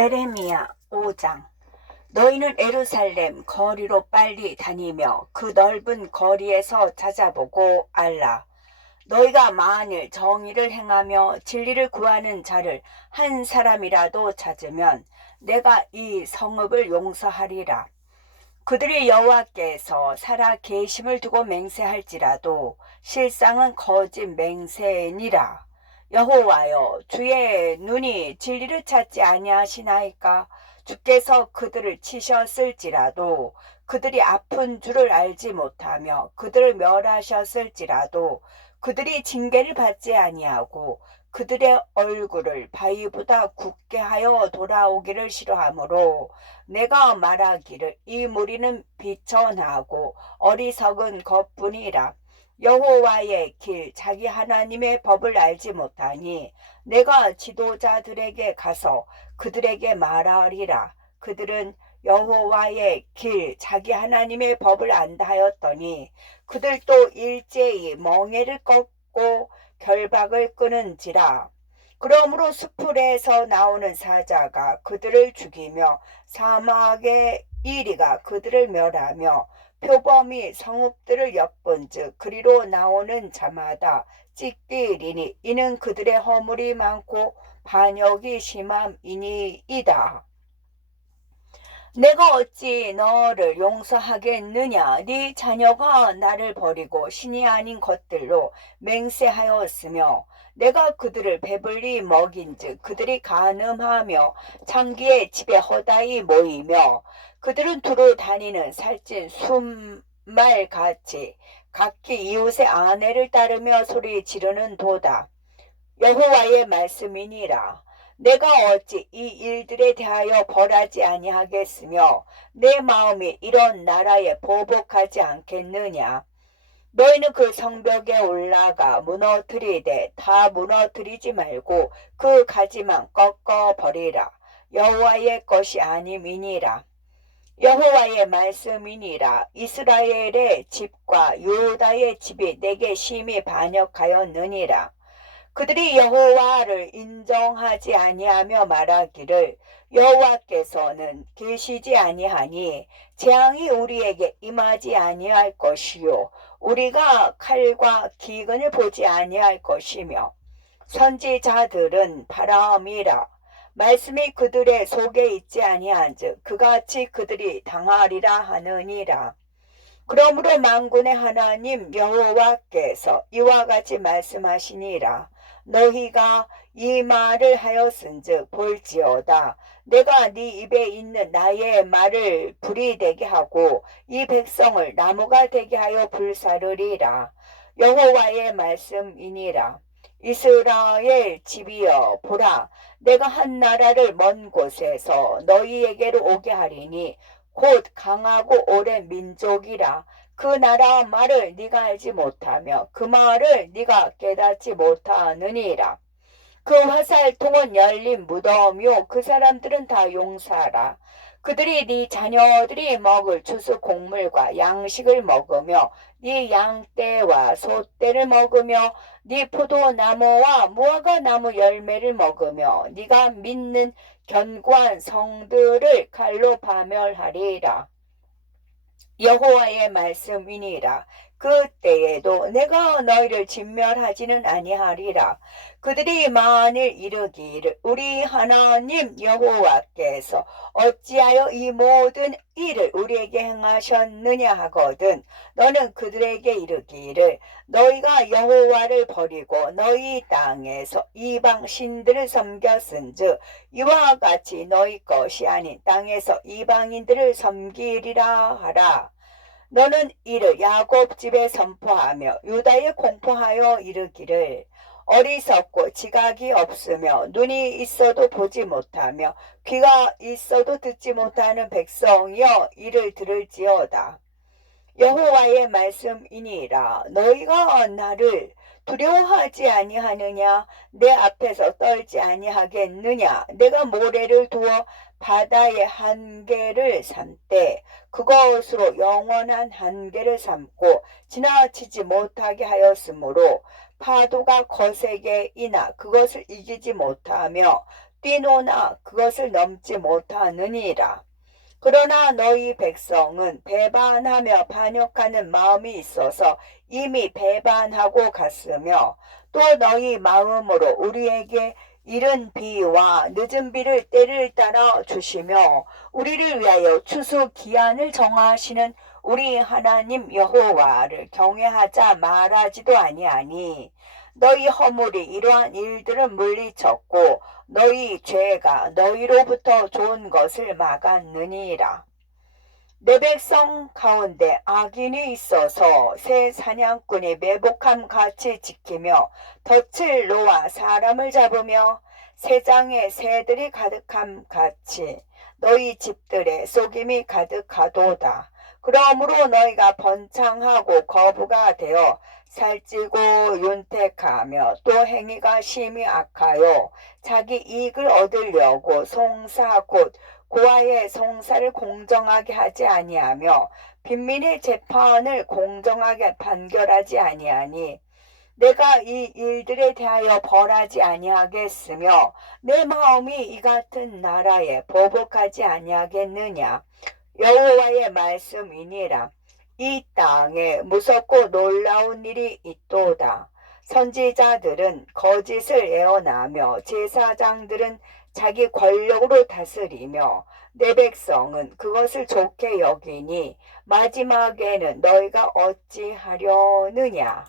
에레미야 5장 너희는 에루살렘 거리로 빨리 다니며 그 넓은 거리에서 찾아보고 알라. 너희가 만일 정의를 행하며 진리를 구하는 자를 한 사람이라도 찾으면 내가 이 성읍을 용서하리라. 그들이 여호와께서 살아 계심을 두고 맹세할지라도 실상은 거짓 맹세니라. 여호와여 주의 눈이 진리를 찾지 아니하시나이까? 주께서 그들을 치셨을지라도 그들이 아픈 줄을 알지 못하며 그들을 멸하셨을지라도 그들이 징계를 받지 아니하고 그들의 얼굴을 바위보다 굳게 하여 돌아오기를 싫어하므로 내가 말하기를 이 무리는 비천하고 어리석은 것뿐이라 여호와의 길 자기 하나님의 법을 알지 못하니 내가 지도자들에게 가서 그들에게 말하리라. 그들은 여호와의 길 자기 하나님의 법을 안다 하였더니 그들도 일제히 멍에를 꺾고 결박을 끊은지라. 그러므로 수풀에서 나오는 사자가 그들을 죽이며 사막의 이리가 그들을 멸하며 표범이 성읍들을 엿본즉 그리로 나오는 자마다 찢기리니 이는 그들의 허물이 많고 반역이 심함이니이다. 내가 어찌 너를 용서하겠느냐? 네 자녀가 나를 버리고 신이 아닌 것들로 맹세하였으며 내가 그들을 배불리 먹인즉 그들이 간음하며 창기의 집에 허다히 모이며 그들은 두루 다니는 살찐 순말같이 각기 이웃의 아내를 따르며 소리 지르는 도다. 여호와의 말씀이니라 내가 어찌 이 일들에 대하여 벌하지 아니하겠으며 내 마음이 이런 나라에 보복하지 않겠느냐? 너희는 그 성벽에 올라가 무너뜨리되 다 무너뜨리지 말고 그 가지만 꺾어 버리라. 여호와의 것이 아님이니라. 여호와의 말씀이니라. 이스라엘의 집과 유다의 집이 내게 심히 반역하였느니라 그들이 여호와를 인정하지 아니하며 말하기를 여호와께서는 계시지 아니하니 재앙이 우리에게 임하지 아니할 것이요. 우리가 칼과 기근을 보지 아니할 것이며 선지자들은 바람이라. 말씀이 그들의 속에 있지 아니한즉 그같이 그들이 당하리라 하느니라 그러므로 만군의 하나님 여호와께서 이와 같이 말씀하시니라. 너희가 이 말을 하였은즉 볼지어다. 내가 네 입에 있는 나의 말을 불이 되게 하고 이 백성을 나무가 되게 하여 불사르리라. 여호와의 말씀이니라. 이스라엘 집이여 보라. 내가 한 나라를 먼 곳에서 너희에게로 오게 하리니 곧 강하고 오랜 민족이라. 그 나라 말을 네가 알지 못하며 그 말을 네가 깨닫지 못하느니라. 그 화살통은 열린 무덤이요. 그 사람들은 다 용사라. 그들이 네 자녀들이 먹을 주스 곡물과 양식을 먹으며 네 양떼와 소떼를 먹으며 네 포도나무와 무화과 나무 열매를 먹으며 네가 믿는 견고한 성들을 칼로 파멸하리라. 여호와의 말씀이니라. 그때에도 내가 너희를 진멸하지는 아니하리라. 그들이 만일 이르기를 우리 하나님 여호와께서 어찌하여 이 모든 일을 우리에게 행하셨느냐 하거든 너는 그들에게 이르기를 너희가 여호와를 버리고 너희 땅에서 이방 신들을 섬겼은즉 이와 같이 너희 것이 아닌 땅에서 이방인들을 섬기리라 하라 너는 이를 야곱 집에 선포하며 유다에 공포하여 이르기를 어리석고 지각이 없으며 눈이 있어도 보지 못하며 귀가 있어도 듣지 못하는 백성이여 이를 들을지어다. 여호와의 말씀이니라 너희가 나를 두려워하지 아니하느냐 내 앞에서 떨지 아니하겠느냐 내가 모래를 두어 바다의 한계를 삼되 그것으로 영원한 한계를 삼고 지나치지 못하게 하였으므로 파도가 거세게 이나 그것을 이기지 못하며 뛰노나 그것을 넘지 못하느니라. 그러나 너희 백성은 배반하며 반역하는 마음이 있어서 이미 배반하고 갔으며 또 너희 마음으로 우리에게 이른 비와 늦은 비를 때를 따라 주시며 우리를 위하여 추수 기한을 정하시는 우리 하나님 여호와를 경외하자 말하지도 아니하니 너희 허물이 이러한 일들을 물리쳤고 너희 죄가 너희로부터 좋은 것을 막았느니라. 내 백성 가운데 악인이 있어서 새 사냥꾼이 매복함 같이 지키며 덫을 놓아 사람을 잡으며 새장에 새들이 가득함 같이 너희 집들에 속임이 가득하도다. 그러므로 너희가 번창하고 거부가 되어 살찌고 윤택하며 또 행위가 심히 악하여 자기 이익을 얻으려고 송사 곧 고아의 송사를 공정하게 하지 아니하며 빈민의 재판을 공정하게 판결하지 아니하니 내가 이 일들에 대하여 벌하지 아니하겠으며 내 마음이 이 같은 나라에 보복하지 아니하겠느냐? 여호와의 말씀이니라 이 땅에 무섭고 놀라운 일이 있도다 선지자들은 거짓을 애어나며 제사장들은 자기 권력으로 다스리며 내 백성은 그것을 좋게 여기니 마지막에는 너희가 어찌하려느냐.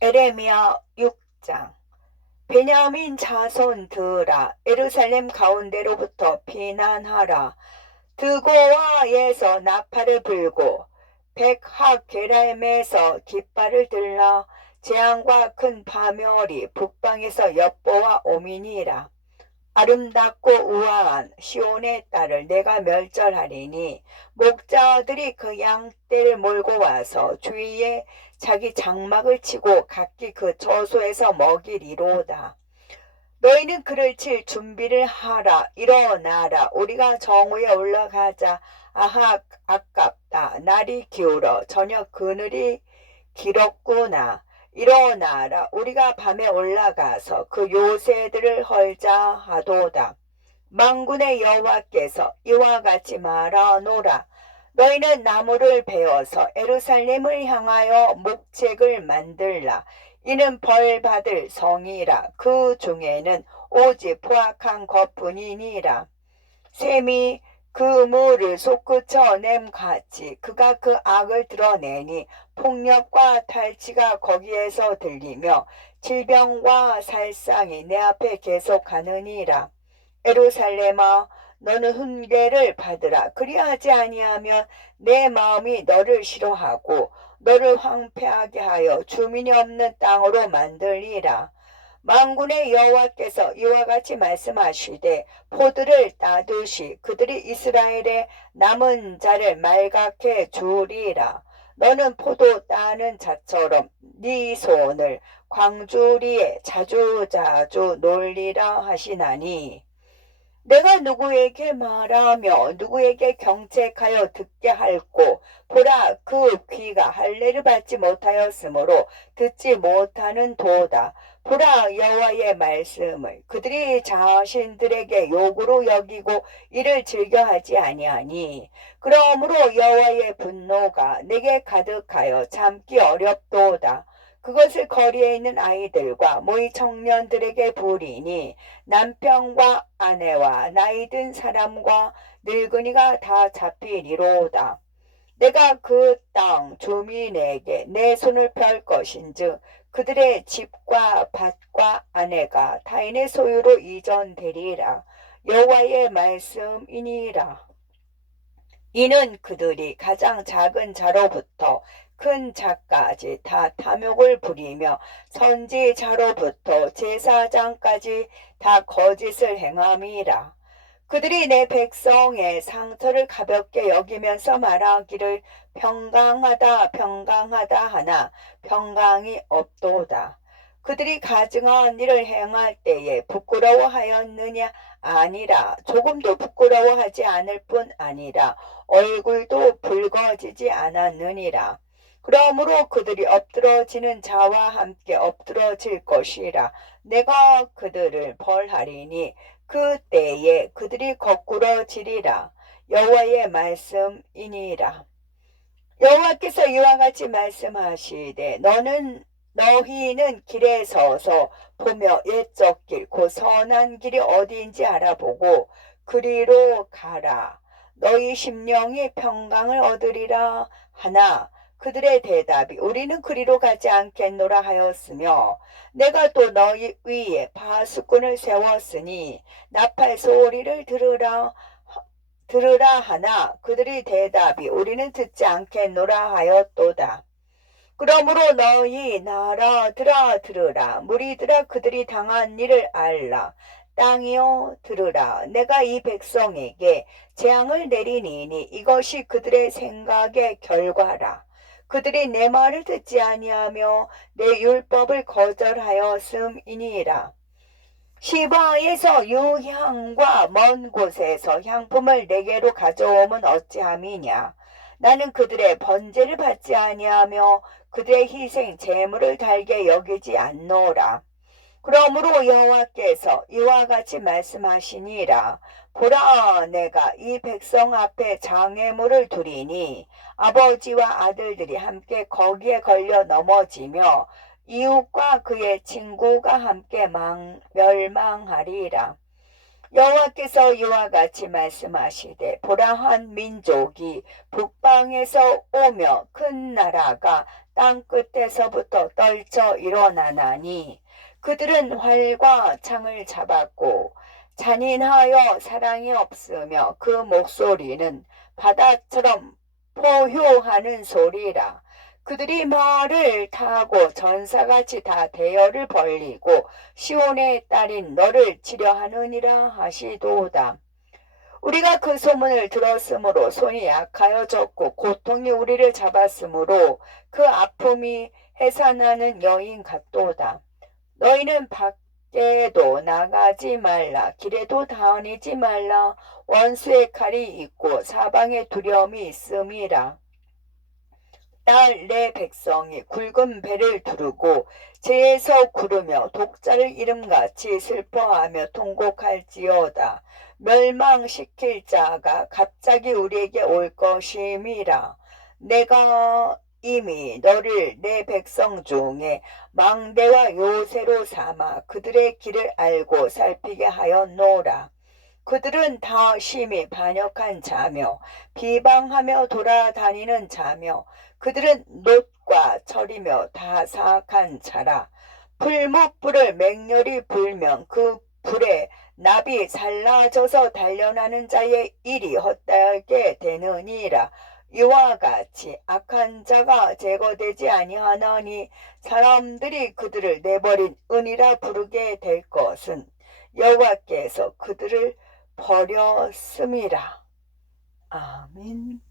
에레미야 6장 베냐민 자손들아 에루살렘 가운데로부터 피난하라. 드고아에서 나팔을 불고 백하게라임에서 깃발을 들라 재앙과 큰 파멸이 북방에서 엿보아 오미니라. 아름답고 우아한 시온의 딸을 내가 멸절하리니 목자들이 그 양떼를 몰고 와서 주위에 자기 장막을 치고 각기 그 저소에서 먹이리로다. 너희는 그를 칠 준비를 하라. 일어나라. 우리가 정오에 올라가자. 아하 아깝다. 날이 기울어 저녁 그늘이 길었구나. 일어나라. 우리가 밤에 올라가서 그 요새들을 헐자 하도다. 망군의 여호와께서 이와 같이 말하노라. 너희는 나무를 베어서 에루살렘을 향하여 목책을 만들라. 이는 벌 받을 성이라. 그 중에는 오직 포악한 것뿐이니라. 샘이 그 물을 솟구쳐 냄 같이 그가 그 악을 드러내니 폭력과 탈취가 거기에서 들리며 질병과 살상이 내 앞에 계속하느니라. 에루살렘아 너는 훈계를 받으라. 그리하지 아니하면 내 마음이 너를 싫어하고 너를 황폐하게 하여 주민이 없는 땅으로 만들리라. 망군의 여호와께서 이와 같이 말씀하시되 포들을 따두시 그들이 이스라엘의 남은 자를 말갛게 주리라. 너는 포도 따는 자처럼 네 손을 광주리에 자주자주 놀리라 하시나니 내가 누구에게 말하며 누구에게 경책하여 듣게 할꼬? 보라 그 귀가 할례를 받지 못하였으므로 듣지 못하는 도다. 보라 여호와의 말씀을 그들이 자신들에게 욕으로 여기고 이를 즐겨하지 아니하니. 그러므로 여호와의 분노가 내게 가득하여 참기 어렵도다 그것을 거리에 있는 아이들과 모의 청년들에게 부리니 남편과 아내와 나이 든 사람과 늙은이가 다 잡히리로다. 내가 그 땅 주민에게 내 손을 펼 것인즉 그들의 집과 밭과 아내가 타인의 소유로 이전되리라. 여호와의 말씀이니라. 이는 그들이 가장 작은 자로부터 큰 자까지 다 탐욕을 부리며 선지자로부터 제사장까지 다 거짓을 행함이라. 그들이 내 백성의 상처를 가볍게 여기면서 말하기를 평강하다 평강하다 하나 평강이 없도다. 그들이 가증한 일을 행할 때에 부끄러워하였느냐 아니라 조금도 부끄러워하지 않을 뿐 아니라 얼굴도 붉어지지 않았느니라. 그러므로 그들이 엎드러지는 자와 함께 엎드러질 것이라. 내가 그들을 벌하리니 그 때에 그들이 거꾸러지리라. 여호와의 말씀이니라. 여호와께서 이와 같이 말씀하시되 너는 너희는 길에 서서 보며 옛적 길, 곧 선한 길이 어디인지 알아보고 그리로 가라. 너희 심령이 평강을 얻으리라 하나 그들의 대답이 우리는 그리로 가지 않겠노라 하였으며 내가 또 너희 위에 파수꾼을 세웠으니 나팔 소리를 들으라 들으라 하나 그들이 대답이 우리는 듣지 않겠노라 하였도다. 그러므로 너희 나라 들아 들으라. 무리들아 그들이 당한 일을 알라. 땅이여 들으라. 내가 이 백성에게 재앙을 내리니니 이것이 그들의 생각의 결과라 그들이 내 말을 듣지 아니하며 내 율법을 거절하였음이니라 시바에서 유향과 먼 곳에서 향품을 내게로 가져오면 어찌함이냐 나는 그들의 번제를 받지 아니하며 그들의 희생 제물을 달게 여기지 않노라. 그러므로 여호와께서 이와 같이 말씀하시니라. 보라 내가 이 백성 앞에 장애물을 두리니 아버지와 아들들이 함께 거기에 걸려 넘어지며 이웃과 그의 친구가 함께 망, 멸망하리라. 여호와께서 이와 같이 말씀하시되 보라 한 민족이 북방에서 오며 큰 나라가 땅 끝에서부터 떨쳐 일어나나니 그들은 활과 창을 잡았고 잔인하여 사랑이 없으며 그 목소리는 바다처럼 포효하는 소리라 그들이 말을 타고 전사같이 다 대열을 벌리고 시온의 딸인 너를 치려 하느니라 하시도다. 우리가 그 소문을 들었으므로 손이 약하여졌고 고통이 우리를 잡았으므로 그 아픔이 해산하는 여인 같도다. 너희는 밖 에도 나가지 말라 길에도 다니지 말라 원수의 칼이 있고 사방에 두려움이 있음이라. 딸 내 백성이 굵은 배를 두르고 재에서 구르며 독자를 이름같이 슬퍼하며 통곡할지어다. 멸망시킬 자가 갑자기 우리에게 올 것임이라. 내가 이미 너를 내 백성 중에 망대와 요새로 삼아 그들의 길을 알고 살피게 하였노라. 그들은 다 심히 반역한 자며 비방하며 돌아다니는 자며 그들은 놋과 철이며 다 사악한 자라. 풀무불을 맹렬히 불면 그 불에 납이 살라져서 단련하는 자의 일이 헛되게 되느니라. 이와 같이 악한 자가 제거되지 아니하나니 사람들이 그들을 내버린 은이라 부르게 될 것은 여호와께서 그들을 버렸음이라. 아멘.